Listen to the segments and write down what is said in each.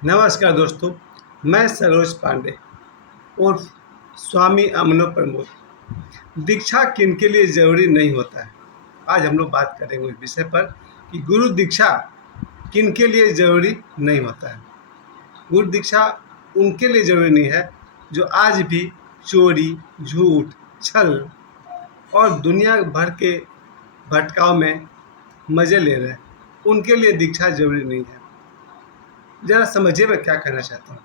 नमस्कार दोस्तों, मैं सरोज पांडे और स्वामी अमनो प्रमोद। दीक्षा किनके लिए ज़रूरी नहीं होता है। आज हम लोग बात करेंगे इस विषय पर कि गुरु दीक्षा किनके लिए ज़रूरी नहीं होता है। गुरु दीक्षा उनके लिए ज़रूरी नहीं है जो आज भी चोरी, झूठ, छल और दुनिया भर के भटकाव में मज़े ले रहे हैं। उनके लिए दीक्षा ज़रूरी नहीं है। ज़रा समझिए मैं क्या कहना चाहता हूँ।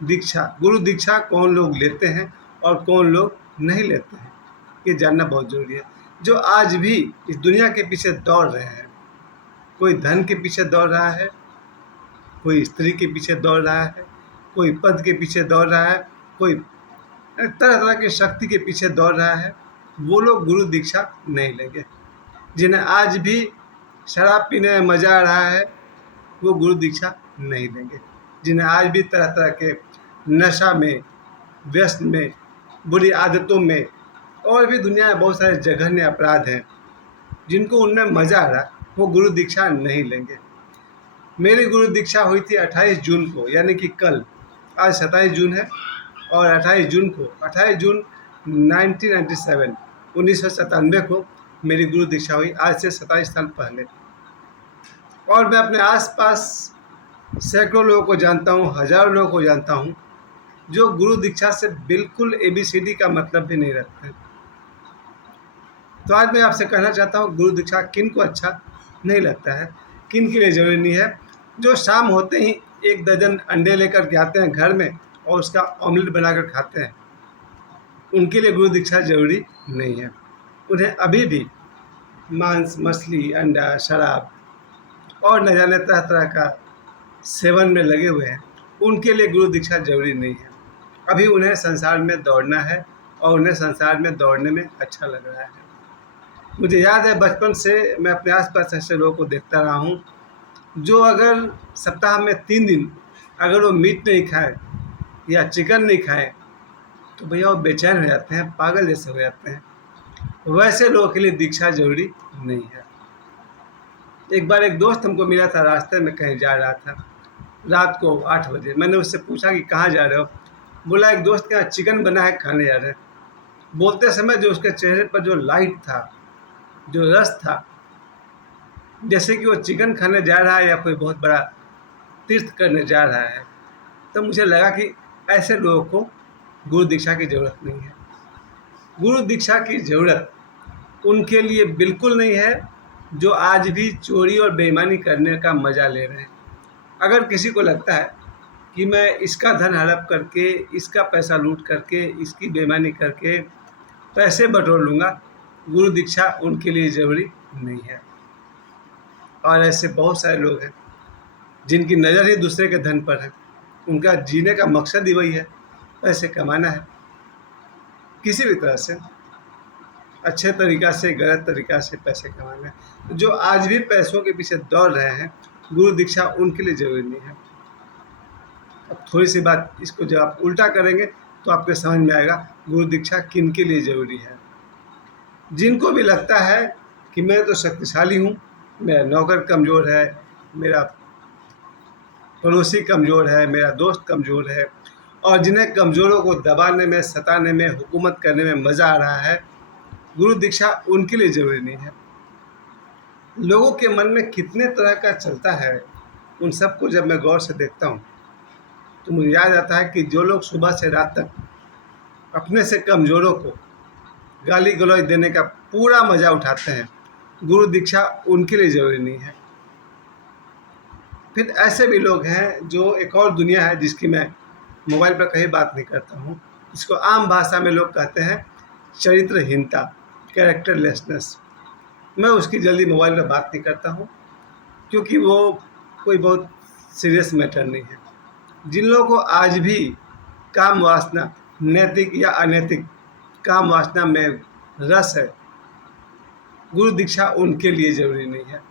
दीक्षा, गुरु दीक्षा कौन लोग लेते हैं और कौन लोग नहीं लेते हैं, ये जानना बहुत ज़रूरी है। जो आज भी इस दुनिया के पीछे दौड़ रहे हैं, कोई धन के पीछे दौड़ रहा है, कोई स्त्री के पीछे दौड़ रहा है, कोई पद के पीछे दौड़ रहा है, कोई तरह तरह की शक्ति के पीछे दौड़ रहा है, वो लोग गुरु दीक्षा नहीं लेंगे। जिन्हें आज भी शराब पीने में मज़ा आ रहा है, वो गुरु दीक्षा नहीं लेंगे। जिन्हें आज भी तरह तरह के नशा में, व्यस्त में, बुरी आदतों में और भी दुनिया में बहुत सारे जघन्य अपराध हैं जिनको उनमें मज़ा आ रहा, वो गुरु दीक्षा नहीं लेंगे। मेरी गुरु दीक्षा हुई थी 28 जून को, यानी कि कल। आज 27 जून है और 28 जून को 28 जून 1997 को मेरी गुरु दीक्षा हुई, आज से 27 साल पहले। और मैं अपने आसपास सैकड़ों लोगों को जानता हूँ, हज़ारों लोगों को जानता हूँ जो गुरु दीक्षा से बिल्कुल ABCD का मतलब भी नहीं रखते। तो आज मैं आपसे कहना चाहता हूँ, गुरु दीक्षा किन को अच्छा नहीं लगता है, किन के लिए ज़रूरी नहीं है। जो शाम होते ही 1 दर्जन अंडे लेकर के आते हैं घर में और उसका ऑमलेट बनाकर खाते हैं, उनके लिए गुरु दीक्षा ज़रूरी नहीं है। उन्हें अभी भी मांस, मछली, अंडा, शराब और न जाने तरह तरह का सेवन में लगे हुए हैं, उनके लिए गुरु दीक्षा ज़रूरी नहीं है। अभी उन्हें संसार में दौड़ना है और उन्हें संसार में दौड़ने में अच्छा लग रहा है। मुझे याद है बचपन से मैं अपने आसपास ऐसे लोगों को देखता रहा हूँ जो अगर सप्ताह में 3 दिन अगर वो मीट नहीं खाए या चिकन नहीं खाए तो भैया वो बेचैन हो जाते हैं, पागल जैसे हो जाते हैं। वैसे लोगों के लिए दीक्षा ज़रूरी नहीं है। एक बार एक दोस्त हमको मिला था, रास्ते में कहीं जा रहा था, रात को 8 बजे। मैंने उससे पूछा कि कहाँ जा रहे हो। बोला एक दोस्त के यहाँ चिकन बना है, खाने जा रहे हैं। बोलते समय जो उसके चेहरे पर जो लाइट था, जो रस था, जैसे कि वो चिकन खाने जा रहा है या कोई बहुत बड़ा तीर्थ करने जा रहा है, तो मुझे लगा कि ऐसे लोगों को गुरु दीक्षा की ज़रूरत नहीं है। गुरु दीक्षा की ज़रूरत उनके लिए बिल्कुल नहीं है जो आज भी चोरी और बेईमानी करने का मज़ा ले रहे हैं। अगर किसी को लगता है कि मैं इसका धन हड़प करके, इसका पैसा लूट करके, इसकी बेईमानी करके पैसे बटोर लूँगा, गुरु दीक्षा उनके लिए ज़रूरी नहीं है। और ऐसे बहुत सारे लोग हैं जिनकी नज़र ही दूसरे के धन पर है। उनका जीने का मकसद ही वही है, पैसे कमाना है, किसी भी तरह से, अच्छे तरीक़ा से, गलत तरीक़ा से पैसे कमाना है। जो आज भी पैसों के पीछे दौड़ रहे हैं, गुरु दीक्षा उनके लिए ज़रूरी नहीं है। अब थोड़ी सी बात, इसको जब आप उल्टा करेंगे तो आपको समझ में आएगा गुरु दीक्षा किन के लिए ज़रूरी है। जिनको भी लगता है कि मैं तो शक्तिशाली हूँ, मेरा नौकर कमज़ोर है, मेरा पड़ोसी कमज़ोर है, मेरा दोस्त कमज़ोर है, और जिन्हें कमज़ोरों को दबाने में, सताने में, हुकूमत करने में मज़ा आ रहा है, गुरु दीक्षा उनके लिए ज़रूरी नहीं है। लोगों के मन में कितने तरह का चलता है, उन सबको जब मैं गौर से देखता हूँ तो मुझे याद आता है कि जो लोग सुबह से रात तक अपने से कमज़ोरों को गाली गलौज देने का पूरा मज़ा उठाते हैं, गुरु दीक्षा उनके लिए ज़रूरी नहीं है। फिर ऐसे भी लोग हैं जो एक और दुनिया है जिसकी मैं मोबाइल पर कहीं बात नहीं करता हूँ, इसको आम भाषा में लोग कहते हैं चरित्रहीनता, कैरेक्टरलेसनेस। मैं उसकी जल्दी मोबाइल पर बात नहीं करता हूँ क्योंकि वो कोई बहुत सीरियस मैटर नहीं है। जिन लोगों को आज भी काम वासना, नैतिक या अनैतिक काम वासना में रस है, गुरु दीक्षा उनके लिए ज़रूरी नहीं है।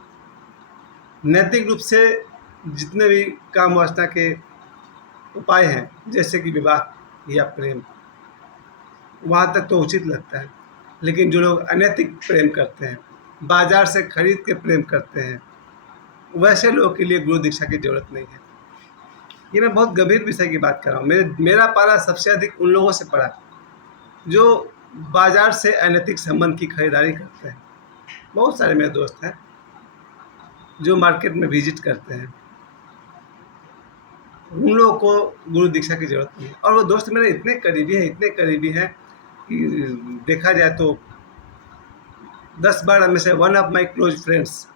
नैतिक रूप से जितने भी काम वासना के उपाय हैं, जैसे कि विवाह या प्रेम, वहाँ तक तो उचित लगता है। लेकिन जो लोग अनैतिक प्रेम करते हैं, बाज़ार से खरीद के प्रेम करते हैं, वैसे लोगों के लिए गुरु दीक्षा की ज़रूरत नहीं है। ये मैं बहुत गंभीर विषय की बात कर रहा हूँ। मेरा पाला सबसे अधिक उन लोगों से पड़ा जो बाज़ार से अनैतिक संबंध की खरीदारी करते हैं। बहुत सारे मेरे दोस्त हैं जो मार्केट में विजिट करते हैं, उन लोगों को गुरु दीक्षा की ज़रूरत नहीं है। और वो दोस्त मेरे इतने करीबी हैं कि देखा जाए तो 10-12 में से one of my close friends,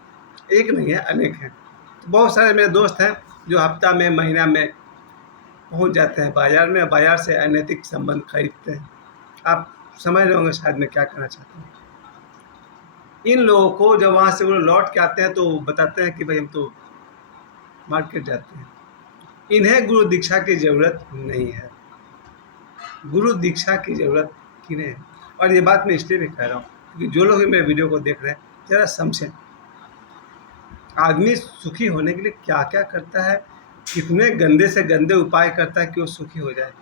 एक नहीं है, अनेक हैं। तो बहुत सारे मेरे दोस्त हैं जो हफ्ता में, महीना में पहुंच जाते हैं बाज़ार में, बाज़ार से अनैतिक संबंध खरीदते हैं। आप समझ रहे होंगे शायद मैं क्या कहना चाहता हूँ। इन लोगों को जब वहाँ से वो लौट के आते हैं तो बताते हैं कि भाई हम तो मार्केट जाते हैं। इन्हें गुरु दीक्षा की ज़रूरत नहीं है। गुरु दीक्षा की ज़रूरत किन्हें है? और ये बात मैं इसलिए भी कह रहा हूँ क्योंकि जो लोग भी मेरे वीडियो को देख रहे हैं, ज़रा समझें। आदमी सुखी होने के लिए क्या क्या करता है, कितने गंदे से गंदे उपाय करता है कि वो सुखी हो जाए।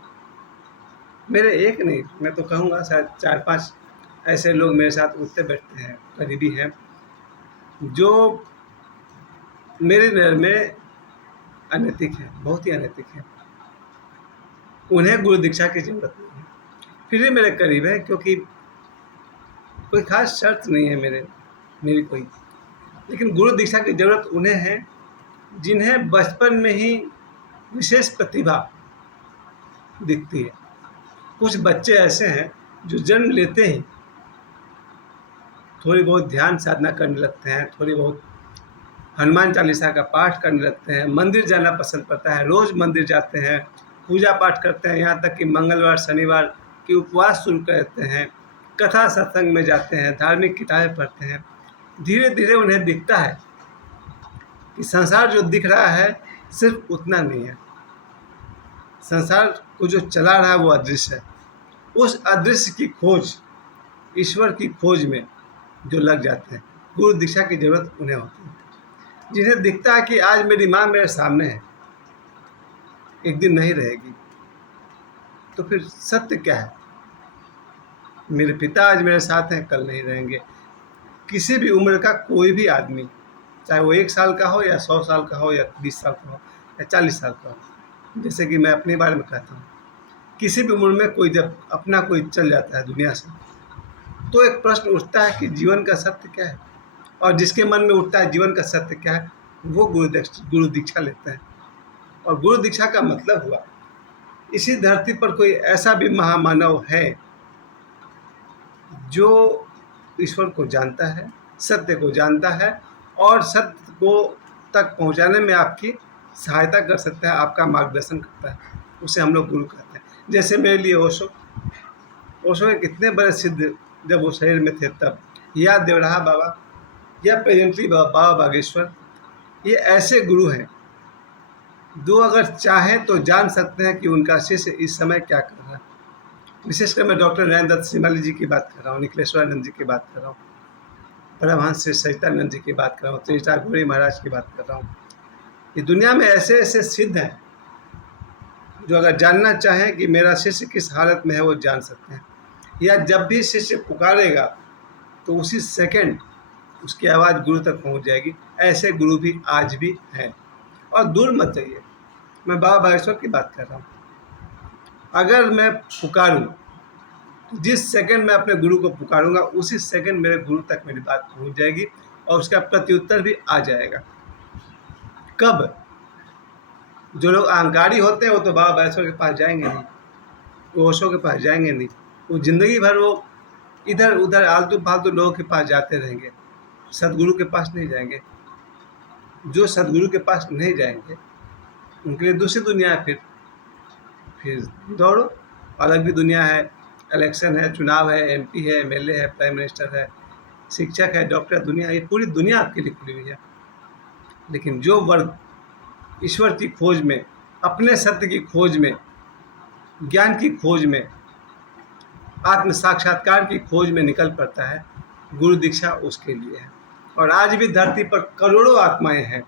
मेरे एक नहीं, मैं तो कहूँगा शायद 4-5 ऐसे लोग मेरे साथ उठते बैठते हैं, करीबी हैं, जो मेरी नज़र में अनैतिक है, बहुत ही अनैतिक है। उन्हें गुरु दीक्षा की ज़रूरत नहीं है। फिर भी मेरे करीब है क्योंकि कोई ख़ास शर्त नहीं है मेरी कोई, लेकिन गुरु दीक्षा की ज़रूरत उन्हें है जिन्हें बचपन में ही विशेष प्रतिभा दिखती है। कुछ बच्चे ऐसे हैं जो जन्म लेते ही थोड़ी बहुत ध्यान साधना करने लगते हैं, थोड़ी बहुत हनुमान चालीसा का पाठ करने लगते हैं, मंदिर जाना पसंद पड़ता है, रोज़ मंदिर जाते हैं, पूजा पाठ करते हैं, यहाँ तक कि मंगलवार शनिवार के उपवास शुरू करते हैं, कथा सत्संग में जाते हैं, धार्मिक किताबें पढ़ते हैं। धीरे धीरे उन्हें दिखता है कि संसार जो दिख रहा है सिर्फ उतना नहीं है, संसार को जो चला रहा है वो अदृश्य है। उस अदृश्य की खोज, ईश्वर की खोज में जो लग जाते हैं, गुरु दीक्षा की ज़रूरत उन्हें होती है। जिन्हें दिखता है कि आज मेरी माँ मेरे सामने है, एक दिन नहीं रहेगी, तो फिर सत्य क्या है? मेरे पिता आज मेरे साथ हैं, कल नहीं रहेंगे। किसी भी उम्र का कोई भी आदमी, चाहे वो 1 साल का हो या 100 साल का हो या 20 साल का हो या 40 साल का हो, जैसे कि मैं अपने बारे में कहता हूँ, किसी भी उम्र में कोई जब अपना कोई चल जाता है दुनिया से, तो एक प्रश्न उठता है कि जीवन का सत्य क्या है। और जिसके मन में उठता है जीवन का सत्य क्या है, वो गुरु दीक्षा लेता है। और गुरु दीक्षा का मतलब हुआ, इसी धरती पर कोई ऐसा भी महामानव है जो ईश्वर को जानता है, सत्य को जानता है और सत्य को तक पहुंचाने में आपकी सहायता कर सकता है, आपका मार्गदर्शन करता है। उसे हम लोग गुरु कहते हैं। जैसे मेरे लिए ओशो के कितने बड़े सिद्ध जब वो शरीर में थे तब, या देवराहा बाबा, या प्रेजेंटली बाबा बागेश्वर, ये ऐसे गुरु हैं जो अगर चाहें तो जान सकते हैं कि उनका शिष्य इस समय क्या कर रहा है। विशेषकर मैं डॉक्टर नरेंद्र दत्त सिमाली जी की बात कर रहा हूँ, निखिलेश्वरानंद जी की बात कर रहा हूँ, परमहंस श्री सच्चिदानंद जी की बात कर रहा हूँ, त्रिजटा गौरी महाराज की बात कर रहा हूँ। ये दुनिया में ऐसे ऐसे सिद्ध हैं जो अगर जानना चाहें कि मेरा शिष्य किस हालत में है, वो जान सकते हैं। या जब भी शिष्य पुकारेगा तो उसी सेकंड उसकी आवाज़ गुरु तक पहुंच जाएगी। ऐसे गुरु भी आज भी हैं। और दूर मत जाइए, मैं बाबा बागेश्वर की बात कर रहा हूँ। अगर मैं पुकारूं तो जिस सेकंड मैं अपने गुरु को पुकारूंगा उसी सेकंड मेरे गुरु तक मेरी बात पहुंच जाएगी और उसका प्रत्युत्तर भी आ जाएगा। कब? जो लोग अहंकारी होते हैं वो तो बाबा बागेश्वर के पास जाएंगे नहीं, वो ओशो के पास जाएंगे नहीं, वो ज़िंदगी भर वो इधर उधर आलतू फालतू लोगों के पास जाते रहेंगे, सदगुरु के पास नहीं जाएंगे। जो सदगुरु के पास नहीं जाएंगे उनके लिए दूसरी दुनिया है। फिर दौड़ो, अलग भी दुनिया है, इलेक्शन है, चुनाव है, एमपी है, एमएलए है, प्राइम मिनिस्टर है, शिक्षक है, डॉक्टर, दुनिया, ये पूरी दुनिया आपके लिए खुली हुई है। लेकिन जो वर्ग ईश्वर की खोज में, अपने सत्य की खोज में, ज्ञान की खोज में, आत्म साक्षात्कार की खोज में निकल पड़ता है, गुरु दीक्षा उसके लिए है। और आज भी धरती पर करोड़ों आत्माएं हैं,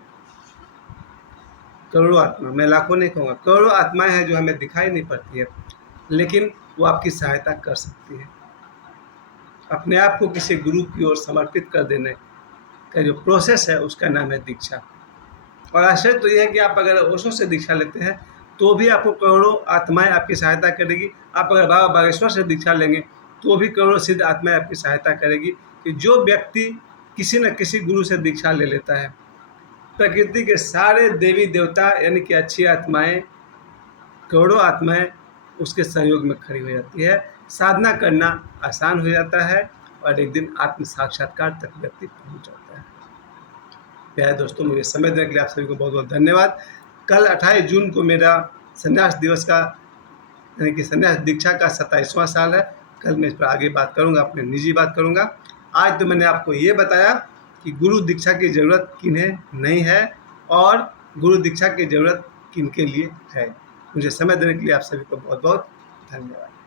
करोड़ों आत्मा, मैं लाखों नहीं कहूँगा, करोड़ों आत्माएं हैं जो हमें दिखाई नहीं पड़ती है, लेकिन वो आपकी सहायता कर सकती है। अपने आप को किसी गुरु की ओर समर्पित कर देने का जो प्रोसेस है उसका नाम है दीक्षा। और आश्चर्य तो यह है कि आप अगर ओशो से दीक्षा लेते हैं तो भी आपको करोड़ों आत्माएं आपकी सहायता करेगी। आप अगर बाबा बागेश्वर से दीक्षा लेंगे तो भी करोड़ों सिद्ध आत्माएं आपकी सहायता करेगी। कि जो व्यक्ति किसी न किसी गुरु से दीक्षा ले लेता है, प्रकृति के सारे देवी देवता यानी कि अच्छी आत्माएं, करोड़ों आत्माएं उसके सहयोग में खड़ी हो जाती है। साधना करना आसान हो जाता है और एक दिन आत्म साक्षात्कार तक व्यक्ति पहुंच जाता है। प्यारे दोस्तों, मुझे समय देने के लिए आप सभी को बहुत बहुत धन्यवाद। कल 28 जून को मेरा संन्यास दिवस का यानी कि संन्यास दीक्षा का 27वां साल है। कल मैं इस पर आगे बात करूंगा, अपने निजी बात करूंगा। आज तो मैंने आपको ये बताया कि गुरु दीक्षा की ज़रूरत किन्हें नहीं है और गुरु दीक्षा की ज़रूरत किन के लिए है। मुझे समय देने के लिए आप सभी को बहुत बहुत धन्यवाद।